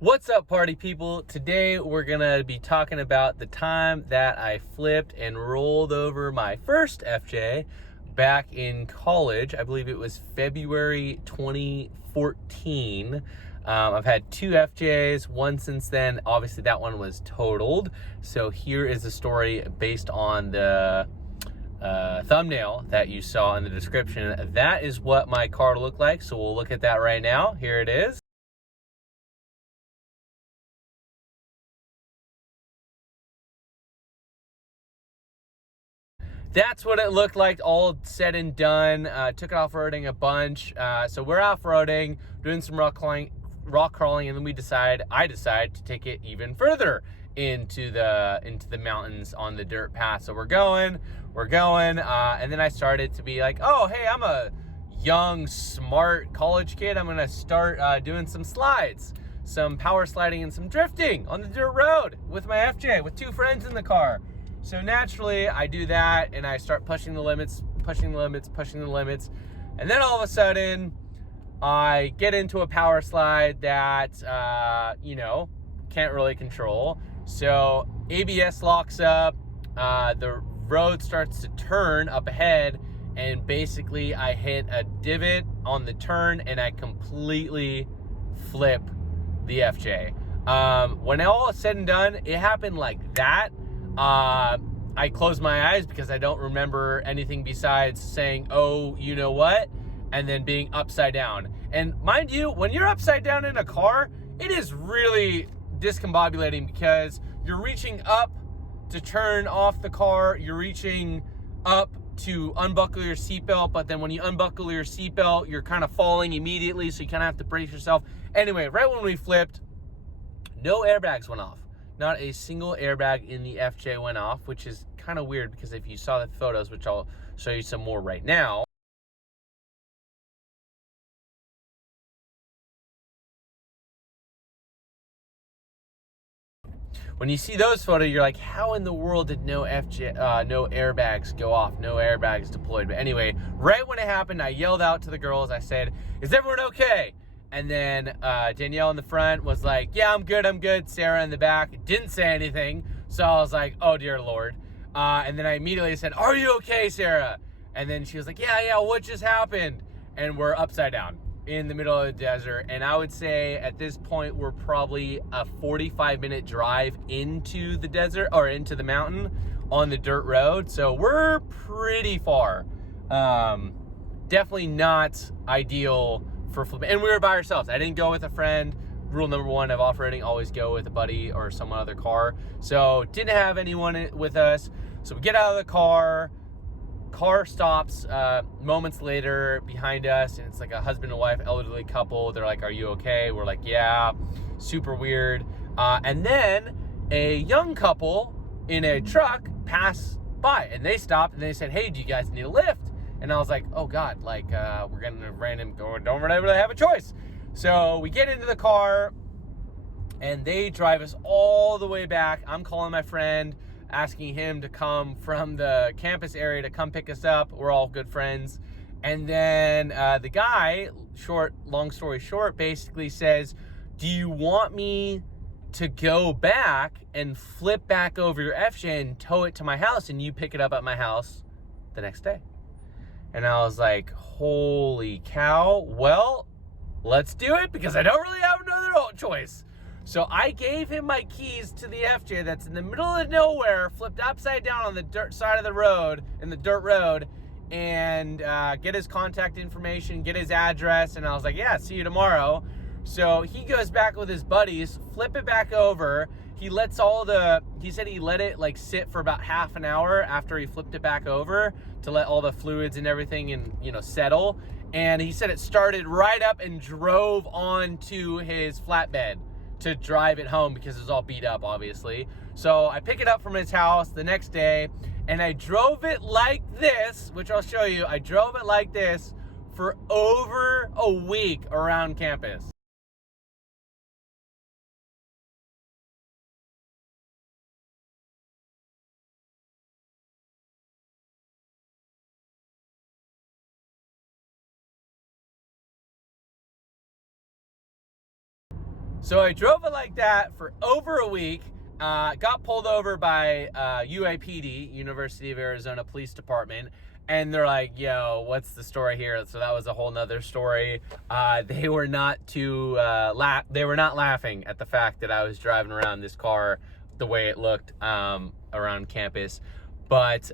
What's up, party people? Today we're gonna be talking about the time that I flipped and rolled over my first FJ back in college. I believe it was February 2014. I've had two FJs, one since then. Obviously that one was totaled. So here is the story based on the thumbnail that you saw in the description. That is what my car looked like. So we'll look at that right now. Here it is. That's what it looked like, all said and done. Took it off-roading a bunch. So we're off-roading, doing some rock crawling, and then I decide to take it even further into the mountains on the dirt path. So we're going, and then I started to be like, oh, hey, I'm a young, smart college kid. I'm gonna start doing some slides, some power sliding and some drifting on the dirt road with my FJ, with two friends in the car. So naturally, I do that, and I start pushing the limits, and then all of a sudden, I get into a power slide that, can't really control. So ABS locks up, the road starts to turn up ahead, and basically I hit a divot on the turn, and I completely flip the FJ. When all is said and done, it happened like that. I closed my eyes because I don't remember anything besides saying, oh, you know what? And then being upside down. And mind you, when you're upside down in a car, it is really discombobulating because you're reaching up to turn off the car. You're reaching up to unbuckle your seatbelt, but then when you unbuckle your seatbelt, you're kind of falling immediately, so you kind of have to brace yourself. Anyway, right when we flipped, no airbags went off. Not a single airbag in the FJ went off, which is kind of weird because if you saw the photos, which I'll show you some more right now. When you see those photos, you're like, how in the world did no airbags go off, no airbags deployed? But anyway, right when it happened, I yelled out to the girls. I said, is everyone okay? And then Danielle in the front was like, yeah, I'm good. Sarah in the back didn't say anything. So I was like, oh, dear Lord. And then I immediately said, are you okay, Sarah? And then she was like, yeah, what just happened? And we're upside down in the middle of the desert. And I would say at this point, we're probably a 45-minute drive into the desert or into the mountain on the dirt road. So we're pretty far. Definitely not ideal for flipping. And we were by ourselves. I didn't go with a friend. Rule number one of off-roading, always go with a buddy or some other car. So didn't have anyone with us. So we get out of the car stops moments later behind us, and it's like a husband and wife, elderly couple. They're like, are you okay? We're like, yeah. Super weird. And then a young couple in a truck pass by, and they stopped, and they said, hey, do you guys need a lift? And I was like, oh God, like we're gonna random go, don't really have a choice. So we get into the car, and they drive us all the way back. I'm calling my friend, asking him to come from the campus area to come pick us up. We're all good friends. And then the guy, long story short, basically says, do you want me to go back and flip back over your FJ and tow it to my house, and you pick it up at my house the next day? And I was like, holy cow. Well, let's do it because I don't really have another choice. So I gave him my keys to the FJ that's in the middle of nowhere, flipped upside down on the dirt side of the road, in the dirt road, and get his contact information, get his address, and I was like, yeah, see you tomorrow. So he goes back with his buddies, flip it back over. He said he let it like sit for about half an hour after he flipped it back over to let all the fluids and everything and settle. And he said it started right up and drove onto his flatbed to drive it home because it was all beat up, obviously. So I pick it up from his house the next day, and I drove it like this, which I'll show you. I drove it like this for over a week around campus. So I drove it like that for over a week. Got pulled over by UAPD, University of Arizona Police Department, and they're like, "Yo, what's the story here?" So that was a whole nother story. They were not they were not laughing at the fact that I was driving around this car the way it looked around campus. But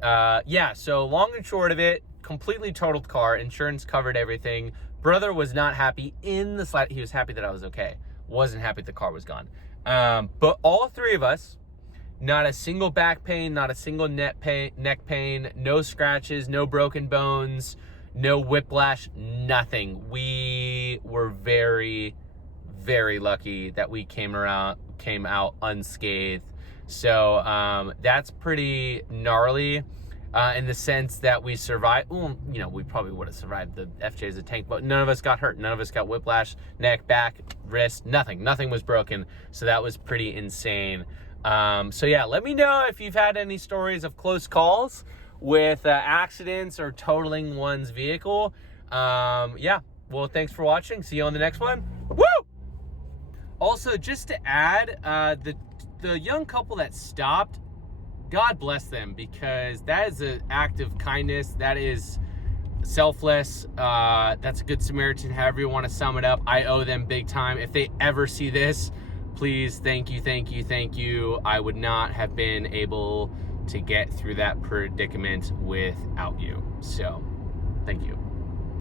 yeah, so long and short of it, completely totaled car. Insurance covered everything. Brother was not happy in the slight. He was happy that I was okay. Wasn't happy the car was gone. But all three of us, not a single back pain, not a single neck pain, no scratches, no broken bones, no whiplash, nothing. We were very, very lucky that we came out unscathed. So that's pretty gnarly in the sense that we survived. Well, you know, we probably would have survived the FJ as a tank, but none of us got hurt. None of us got whiplash, neck, back, wrist, nothing. Nothing was broken. So that was pretty insane. So yeah, let me know if you've had any stories of close calls with accidents or totaling one's vehicle. Yeah, well, thanks for watching. See you on the next one. Woo! Also, just to add, the young couple that stopped, God bless them, because that is an act of kindness. That is selfless. That's a good Samaritan, however you want to sum it up. I owe them big time. If they ever see this, please, thank you, thank you, thank you. I would not have been able to get through that predicament without you. So, thank you.